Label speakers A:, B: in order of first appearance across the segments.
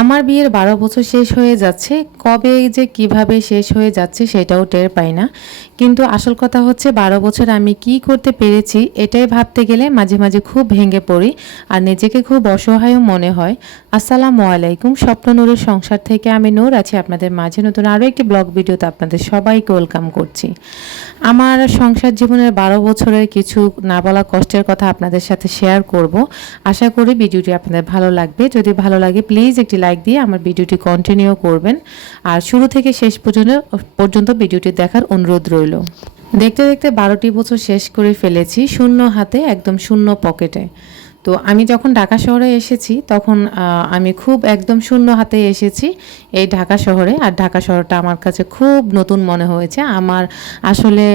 A: আমার বিয়ের বারো বছর শেষ হয়ে যাচ্ছে। কবে যে কীভাবে শেষ হয়ে যাচ্ছে সেটাও টের পাই না। কিন্তু আসল কথা হচ্ছে বারো বছর আমি কি করতে পেরেছি এটাই ভাবতে গেলে মাঝে মাঝে খুব ভেঙে পড়ি আর নিজেকে খুব অসহায়ও মনে হয়। আসসালামু আলাইকুম স্বপ্ন নূরের সংসার থেকে আমি নূর আছি। আপনাদের মাঝে নতুন আরও একটি ব্লগ ভিডিওতে আপনাদের সবাইকে ওয়েলকাম করছি। আমার সংসার জীবনের বারো বছরের কিছু না বলা কষ্টের কথা আপনাদের সাথে শেয়ার করব। আশা করি ভিডিওটি আপনাদের ভালো লাগবে। যদি ভালো লাগে, প্লিজ একটি লাইক দিয়ে আমার ভিডিওটি কন্টিনিউ করবেন। আর শুরু থেকে শেষ পর্যন্ত পর্যন্ত ভিডিওটি দেখার অনুরোধ রইল। দেখতে দেখতে বারোটি বছর শেষ করে ফেলেছি, শূন্য হাতে, একদম শূন্য পকেটে। তো আমি যখন ঢাকা শহরে এসেছি, তখন আমি খুব একদম শূন্য হাতে এসেছি এই ঢাকা শহরে। আর ঢাকা শহরটা আমার কাছে খুব নতুন মনে হয়েছে। আমার আসলে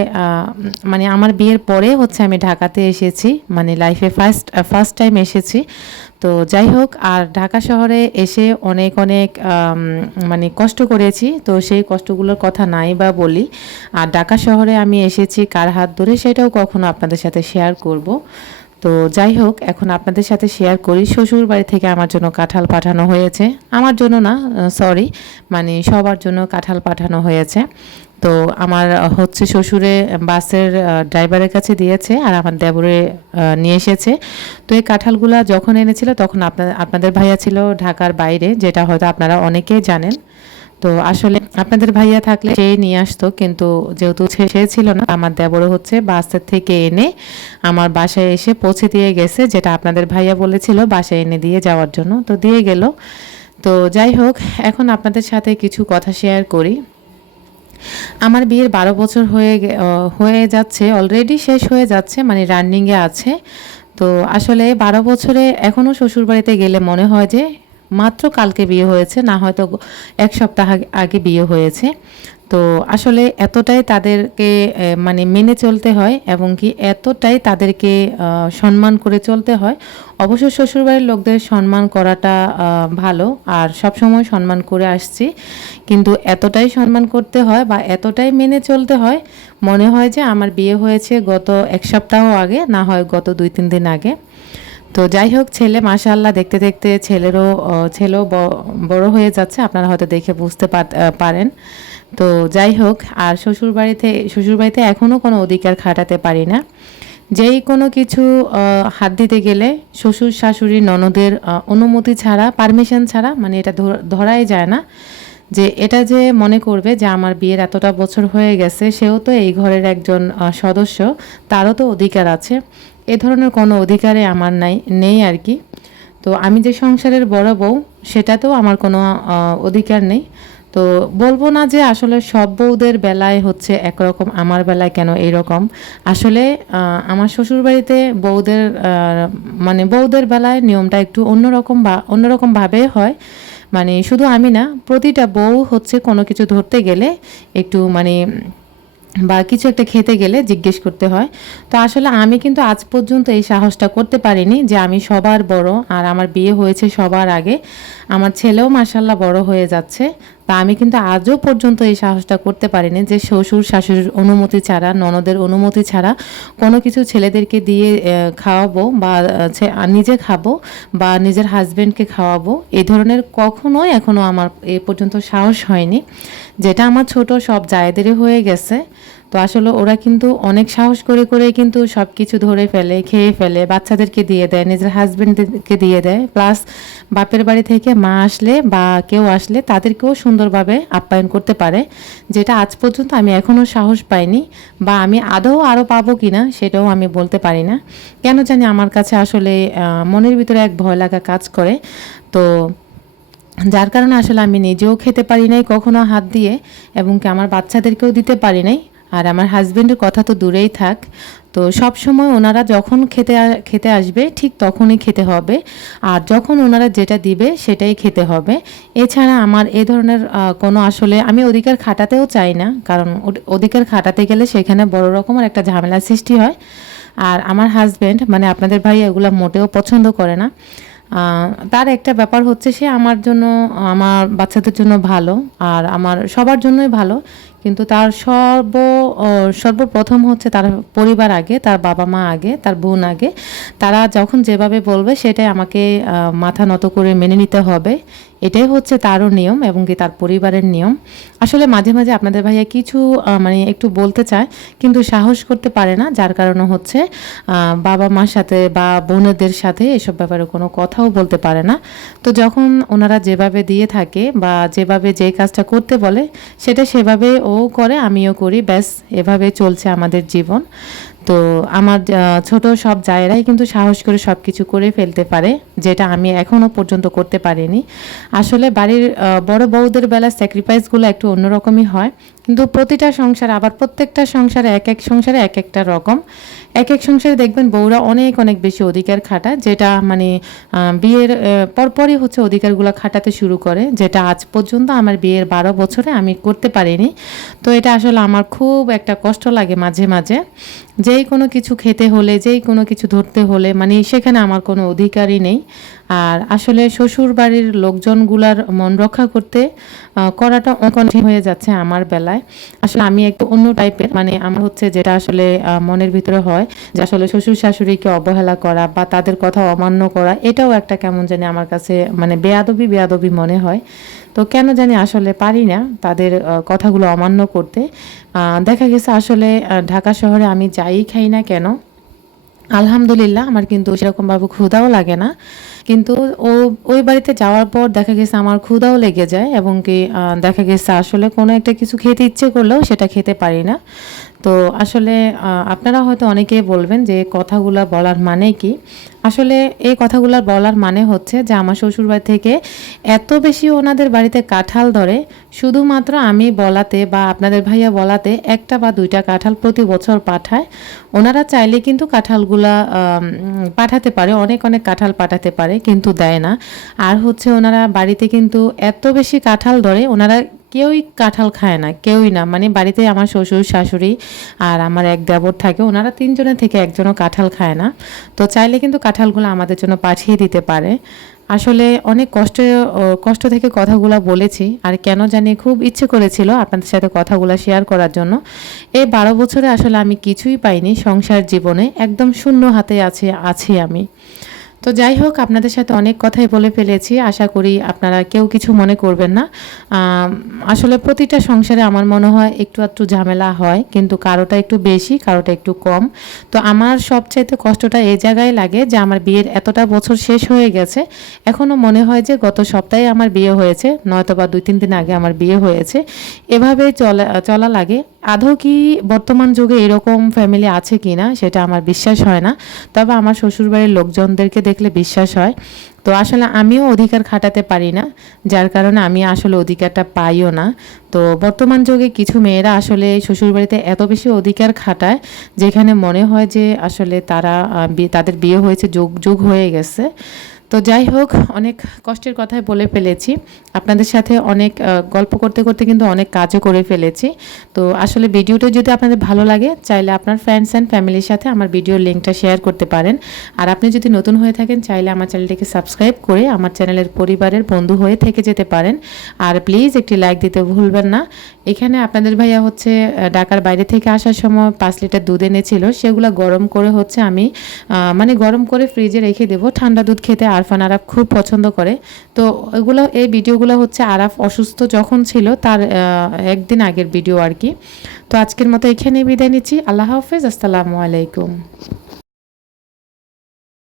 A: মানে আমার বিয়ের পরে হচ্ছে আমি ঢাকাতে এসেছি মানে লাইফে ফার্স্ট ফার্স্ট টাইম এসেছি। তো যাই হোক, আর ঢাকা শহরে এসে অনেক অনেক মানে কষ্ট করেছি। তো সেই কষ্টগুলোর কথা নাই বা বলি। আর ঢাকা শহরে আমি এসেছি কার হাত ধরে সেটাও কখনো আপনাদের সাথে শেয়ার করব। তো যাই হোক, এখন আপনাদের সাথে শেয়ার করি। শ্বশুর বাড়ি থেকে আমার জন্য কাঁঠাল পাঠানো হয়েছে। আমার জন্য না সরি মানে সবার জন্য কাঁঠাল পাঠানো হয়েছে। তো আমার হচ্ছে শ্বশুরে বাসের ড্রাইভারের কাছে দিয়েছে আর আমার দেবরে নিয়ে এসেছে। তো এই কাঁঠালগুলা যখন এনেছিল তখন আপনাদের আপনাদের ভাইয়া ছিল ঢাকার বাইরে, যেটা হয়তো আপনারা অনেকেই জানেন। তো আসলে আপনাদের ভাইয়া থাকলে সে নিয়ে আসতো, কিন্তু যেহেতু সে ছিল না, আমার দেবরও হচ্ছে বাসের থেকে এনে আমার বাসায় এসে পৌঁছে দিয়ে গেছে, যেটা আপনাদের ভাইয়া বলেছিল, বাসায় এনে দিয়ে যাওয়ার জন্য। তো দিয়ে গেল। তো যাই হোক, এখন আপনাদের সাথে কিছু কথা শেয়ার করি। আমার বিয়ের বারো বছর হয়ে হয়ে যাচ্ছে অলরেডি শেষ হয়ে যাচ্ছে মানে রানিংয়ে আছে। তো আসলে বারো বছরে এখনও শ্বশুরবাড়িতে গেলে মনে হয় যে মাত্র কালকে বিয়ে হয়েছে, না হয়তো এক সপ্তাহ আগে- বিয়ে হয়েছে। তো আসলে এতটাই তাদেরকে মানে মেনে চলতে হয় এবং কি এতটাই তাদেরকে সম্মান করে চলতে হয়। অবশ্য শ্বশুরবাড়ির লোকদের সম্মান করাটা ভালো আর সবসময় সম্মান করে আসছি। কিন্তু এতটাই সম্মান করতে হয় বা এতটাই মেনে চলতে হয়, মনে হয় যে আমার বিয়ে হয়েছে গত এক সপ্তাহ আগে, না হয় গত দুই তিন দিন আগে। তো যাই হোক, ছেলে মাশাল্লাহ দেখতে দেখতে ছেলেরও ছেলেও বড় হয়ে যাচ্ছে। আপনারা হয়তো দেখে বুঝতে পার- পারেন। তো যাই হোক, আর শ্বশুরবাড়িতে শ্বশুরবাড়িতে এখনও কোনো অধিকার খাটাতে পারি না। যেই কোনো কিছু হাত দিতে গেলে শ্বশুর, শাশুড়ি, ননদের অনুমতি ছাড়া, পারমিশন ছাড়া মানে এটা ধর- ধরাই যায় না। যে এটা যে মনে করবে যে আমার বিয়ের এতটা বছর হয়ে গেছে, সেও তো এই ঘরের একজন সদস্য, তারও তো অধিকার আছে। এ ধরনের কোনো অধিকারে আমার নাই, নেই আর কি। তো আমি যে সংসারের বড় বউ, সেটাতেও আমার কোনো অধিকার নেই। তো বলব না যে আসলে সব বউদের বেলায় হচ্ছে একরকম, আমার বেলায় কেন এইরকম। আসলে আমার শ্বশুরবাড়িতে বউদের মানে বউদের বেলায় নিয়মটা একটু অন্যরকম বা, অন্যরকম ভাবে হয়। মানে শুধু আমি না, প্রতিটা বউ হচ্ছে কোনো কিছু ধরতে গেলে একটু মানে বা কিছু একটা খেতে গেলে জিজ্ঞেস করতে হয়। তো আসলে আমি কিন্তু আজ পর্যন্ত এই সাহসটা করতে পারিনি যে আমি সবার বড় আর আমার বিয়ে হয়েছে সবার আগে। আমার ছেলেও মার্শাল্লাহ বড় হয়ে যাচ্ছে। তা আমি কিন্তু আজও পর্যন্ত এই সাহসটা করতে পারিনি যে শ্বশুর, শাশুড়ির অনুমতি ছাড়া, ননদের অনুমতি ছাড়া কোনো কিছু ছেলেদেরকে দিয়ে খাওয়াবো বা নিজে খাব বা নিজের হাজব্যান্ডকে খাওয়াবো এই ধরনের কখনোই এখনও আমার এ পর্যন্ত সাহস হয়নি। যেটা আমার ছোট সব জায়েদেরই হয়ে গেছে। তো আসলে ওরা কিন্তু অনেক সাহস করে করে কিন্তু সব কিছু ধরে ফেলে, খেয়ে ফেলে, বাচ্চাদেরকে দিয়ে দেয়, নিজের হাজবেন্ডকে দিয়ে দেয়। প্লাস বাপের বাড়ি থেকে মা আসলে বা কেউ আসলে তাদেরকেও সুন্দরভাবে আপ্যায়ন করতে পারে, যেটা আজ পর্যন্ত আমি এখনও সাহস পাইনি বা আমি আদৌ আরও পাবো কি না সেটাও আমি বলতে পারি না। কেন জানি আমার কাছে আসলে মনের ভিতরে এক ভয় লাগা কাজ করে। তো যার কারণে আসলে আমি নিজেও খেতে পারি নাই কখনো হাত দিয়ে এবং কি আমার বাচ্চাদেরকেও দিতে পারি নাই। আর আমার হাজব্যান্ডের কথা তো দূরেই থাক। তো সব সময় ওনারা যখন খেতে খেতে আসবে, ঠিক তখনই খেতে হবে। আর যখন ওনারা যেটা দিবে, সেটাই খেতে হবে। এছাড়া আমার এ ধরনের কোনো আসলে, আমি অধিকার খাটাতেও চাই না। কারণ অধিকার খাটাতে গেলে সেখানে বড় রকমের একটা ঝামেলা সৃষ্টি হয়। আর আমার হাজব্যান্ড মানে আপনাদের ভাই, এগুলো মোটেও পছন্দ করে না। তার একটা ব্যাপার হচ্ছে সে আমার জন্য, আমার বাচ্চাদের জন্য ভালো। আর আমার সবার জন্যই ভালো। কিন্তু তার সর্ব সর্বপ্রথম হচ্ছে তার পরিবার আগে, তার বাবা মা আগে, তার বোন আগে। তারা যখন যেভাবে বলবে সেটাই আমাকে মাথা নত করে মেনে নিতে হবে। এটাই হচ্ছে তারও নিয়ম এবং কি তার পরিবারের নিয়ম। আসলে মাঝে মাঝে আপনাদের ভাইয়া কিছু মানে একটু বলতে চায়, কিন্তু সাহস করতে পারে না, যার কারণে হচ্ছে বাবা মার সাথে বা বোনেদের সাথে এসব ব্যাপারে কোনো কথাও বলতে পারে না। তো যখন ওনারা যেভাবে দিয়ে থাকে বা যেভাবে যে কাজটা করতে বলে, সেটা সেভাবে ও করে, আমিও করি। ব্যাস, এভাবে চলছে আমাদের জীবন। তো আমার ছোট সব জায়েরাই কিন্তু সাহস করে সব কিছু করে ফেলতে পারে, যেটা আমি এখনও পর্যন্ত করতে পারিনি। আসলে বাড়ির বড় বউদের বেলা স্যাক্রিফাইসগুলো একটু অন্যরকমই হয়। কিন্তু প্রতিটা সংসার, আবার প্রত্যেকটা সংসারে এক এক সংসারে এক একটা রকম। এক এক সংসারে দেখবেন বউরা অনেক অনেক বেশি অধিকার খাটায়, যেটা মানে বিয়ের পরপরই হচ্ছে অধিকারগুলো খাটাতে শুরু করে, যেটা আজ পর্যন্ত আমার বিয়ের বারো বছরে আমি করতে পারিনি। তো এটা আসলে আমার খুব একটা কষ্ট লাগে মাঝে মাঝে। যেই কোনো কিছু খেতে হলে, যেই কোনো কিছু ধরতে হলে মানে সেখানে আমার কোনো অধিকারই নেই। আর আসলে শ্বশুর বাড়ির লোকজনগুলার মন রক্ষা করতে করাটা অনেক হয়ে যাচ্ছে আমার বেলায় আসলে আমি একটু অন্য টাইপের মানে আমার হচ্ছে যেটা আসলে মনের ভিতরে হয় যে আসলে শ্বশুর শাশুড়িকে অবহেলা করা বা তাদের কথা অমান্য করা, এটাও একটা কেমন জানি আমার কাছে মানে বেয়াদবি বেয়াদবি মনে হয়। তো কেন জানি আসলে পারি না তাদের কথাগুলো অমান্য করতে। দেখা গেছে আসলে ঢাকা শহরে আমি যাই খাই না কেন আলহামদুলিল্লাহ, আমার কিন্তু সেরকমভাবে ক্ষুধাও লাগে না। কিন্তু ও, ওই বাড়িতে যাওয়ার পর দেখা গেছে আমার ক্ষুধাও লেগে যায় এবং কি দেখা গেছে আসলে কোনো একটা কিছু খেতে ইচ্ছে করলেও সেটা খেতে পারি না। তো আসলে আপনারা হয়তো অনেকে বলবেন যে কথাগুলো বলার মানে কি? আসলে এই কথাগুলো বলার মানে হচ্ছে যে আমার শ্বশুরবাড়ি থেকে এত বেশি ওনাদের বাড়িতে কাঁঠাল ধরে, শুধুমাত্র আমি বলাতে বা আপনাদের ভাইয়া বলাতে একটা বা দুইটা কাঁঠাল প্রতি বছর পাঠায়। ওনারা চাইলে কিন্তু কাঁঠালগুলা পাঠাতে পারে, অনেক অনেক কাঁঠাল পাঠাতে পারে, কিন্তু দেয় না। আর হচ্ছে ওনারা বাড়িতে কিন্তু এত বেশি কাঁঠাল ধরে, ওনারা কেউই কাঁঠাল খায় না, কেউই না। মানে বাড়িতে আমার শ্বশুর, শাশুড়ি আর আমার এক দেবর থাকে, ওনারা তিনজনের থেকে একজনও কাঁঠাল খায় না। তো চাইলে কিন্তু কাঁঠালগুলো আমাদের জন্য পাঠিয়ে দিতে পারে। আসলে অনেক কষ্ট কষ্ট থেকে কথাগুলো বলেছি আর কেন জানি খুব ইচ্ছে করেছিল আপনাদের সাথে কথাগুলো শেয়ার করার জন্য। এই বারো বছরে আসলে আমি কিছুই পাইনি সংসার জীবনে, একদম শূন্য হাতে আছে, আছি আমি। তো যাই হোক, আপনাদের সাথে অনেক কথাই বলে ফেলেছি। আশা করি আপনারা কেউ কিছু মনে করবেন না। আসলে প্রতিটা সংসারে আমার মনে হয় একটু একটু ঝামেলা হয়, কিন্তু কারোটা একটু বেশি, কারোটা একটু কম। তো আমার সবচাইতে কষ্টটা এই জায়গায় লাগে যে, আমার বিয়ের এতটা বছর শেষ হয়ে গেছে। এখনও মনে হয় যে, গত সপ্তাহে আমার বিয়ে হয়েছে নয়তো বা দুই তিন দিন আগে আমার বিয়ে হয়েছে। এভাবে চলা চলা লাগে। আদৌ কি বর্তমান যুগে এরকম ফ্যামিলি আছে কি না সেটা আমার বিশ্বাস হয় না। তবে আমার শ্বশুরবাড়ির লোকজনদেরকে দেখলে বিশ্বাস হয়। তো আসলে আমিও অধিকার খাটাতে পারি না, যার কারণে আমি আসলে অধিকারটা পাইও না। তো বর্তমান যুগে কিছু মেয়েরা আসলে শ্বশুরবাড়িতে এত বেশি অধিকার খাটায়, যেখানে মনে হয় যে আসলে তারা তাদের বিয়ে হয়েছে, যুগ যুগ হয়ে গেছে। তো যাই হোক, অনেক কষ্টের কথাই বলে ফেলেছি। আপনাদের সাথে অনেক গল্প করতে করতে কিন্তু অনেক কাজও করে ফেলেছি। তো আসলে ভিডিওটা যদি আপনাদের ভালো লাগে, চাইলে আপনার ফ্রেন্ডস অ্যান্ড ফ্যামিলির সাথে আমার ভিডিওর লিঙ্কটা শেয়ার করতে পারেন। আর আপনি যদি নতুন হয়ে থাকেন, চাইলে আমার চ্যানেলটিকে সাবস্ক্রাইব করে আমার চ্যানেলের পরিবারের বন্ধু হয়ে থেকে যেতে পারেন। আর প্লিজ একটি লাইক দিতে ভুলবেন না। এখানে আপনাদের ভাইয়া হচ্ছে ঢাকার বাইরে থেকে আসার সময় পাঁচ লিটার দুধ এনেছিল। সেগুলো গরম করে হচ্ছে আমি মানে গরম করে ফ্রিজে রেখে দেবো। ঠান্ডা দুধ খেতে আরফান আরাফ খুব পছন্দ করে। তো এগুলো, এই ভিডিওগুলো হচ্ছে আরাফ অসুস্থ যখন ছিল, তার একদিন আগের ভিডিও আর কি। তো আজকের মতো এখানেই বিদায় নিচ্ছি। আল্লাহ হাফেজ, আসসালামু আলাইকুম।